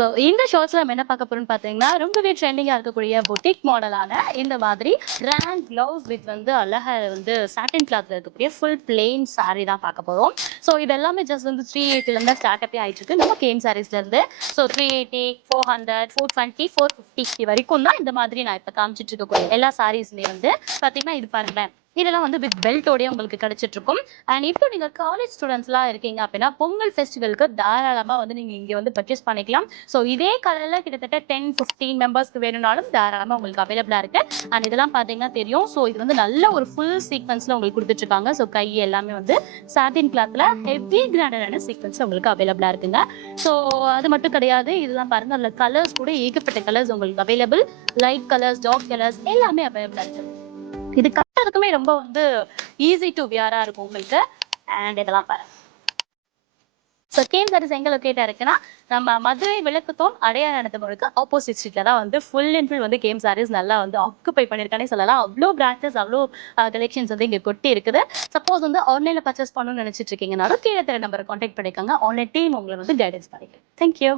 So இந்த ஷார்ட்ஸ்ல நம்ம என்ன பார்க்க போறோம்னு பார்த்தீங்கன்னா ரொம்பவே ட்ரெண்டிங்காக இருக்கக்கூடிய பொட்டிக் மாடலான இந்த மாதிரி கிராண்ட் ப்ளவுஸ் வித் வந்து அழகா வந்து சாட்டின் கிளாத்ல இருக்கக்கூடிய ஃபுல் பிளெயின் saree தான் பார்க்க போறோம். ஸோ இது எல்லாமே ஜஸ்ட் வந்து 380 ஸ்டார்ட் அப்பே ஆயிட்டு இருக்கு நம்ம கேம் சாரீஸ்ல இருந்து. ஸோ 380, 400, 420, 450 வரைக்கும் தான் இந்த மாதிரி நான் இப்போ காமிச்சிட்டு இருக்கக்கூடிய எல்லா சாரீஸ்லயும் வந்து பார்த்தீங்கன்னா இது பாருங்களேன். இதெல்லாம் வந்து வித் பெல்ட்டோடய உங்களுக்கு கிடைச்சிட்டு இருக்கும். அண்ட் இப்போ நீங்க காலேஜ் ஸ்டூடெண்ட்ஸ்லாம் இருக்கீங்க அப்படின்னா பொங்கல் ஃபெஸ்டிவலுக்கு தாராளமா வந்து நீங்க இங்க வந்து பர்ச்சேஸ் பண்ணிக்கலாம். ஸோ இதே கலர்ல கிட்டத்தட்ட 10-15 மெம்பர்ஸ்க்கு வேணும்னாலும் தாராளமா உங்களுக்கு அவைலபிளா இருக்கு. அண்ட் இதெல்லாம் பாத்தீங்கன்னா தெரியும். ஸோ இது வந்து நல்ல ஒரு ஃபுல் சீக்வன்ஸ்ல உங்களுக்கு கொடுத்துட்டு இருக்காங்க. ஸோ கை எல்லாமே வந்து சாட்டின் கிளாத்ல ஹெவி கிராண்டடான சீக்வன்ஸ் உங்களுக்கு அவைலபிளா இருக்குங்க. ஸோ அது மட்டும் கிடையாது, இதுதான் பாருங்க, அதுல கலர்ஸ் கூட ஏகப்பட்ட கலர்ஸ் உங்களுக்கு available. Light colours, dark colours எல்லாமே அவைலபிளா இருக்கு. இது கட்டுறதுக்குமே ரொம்ப வந்து ஈஸி டு வியரா இருக்கும் உங்களுக்கு. அண்ட் இதெல்லாம் பாருங்க. ஸோ கேம் சாரீஸ் எங்க லொக்கேட்டா இருக்குன்னா நம்ம மதுரை விளக்குத்தோன் அடையாளத்துக்கு ஆப்போசிட் ஸ்ட்ரீட்ல தான் வந்து ஃபுல் அண்ட் ஃபுல் வந்து கேம் சாரீஸ் நல்லா வந்து ஆக்குபை பண்ணியிருக்கானே சொல்லலாம். அவ்வளோ பிரான்ச்சஸ், அவ்வளோ கலெக்ஷன்ஸ் வந்து இங்கே கொட்டி இருக்குது. சப்போஸ் வந்து ஆன்லைனில் பர்ச்சேஸ் பண்ணணும்னு நினைச்சிட்டு இருக்கீங்கன்னாலும் கீழே தெரிய நம்பரை கான்டாக்ட் பண்ணிக்கோங்க. ஆன்லைன் டீம் உங்களை வந்து கைடன்ஸ் பண்ணிக்கிறேன். தேங்க்யூ.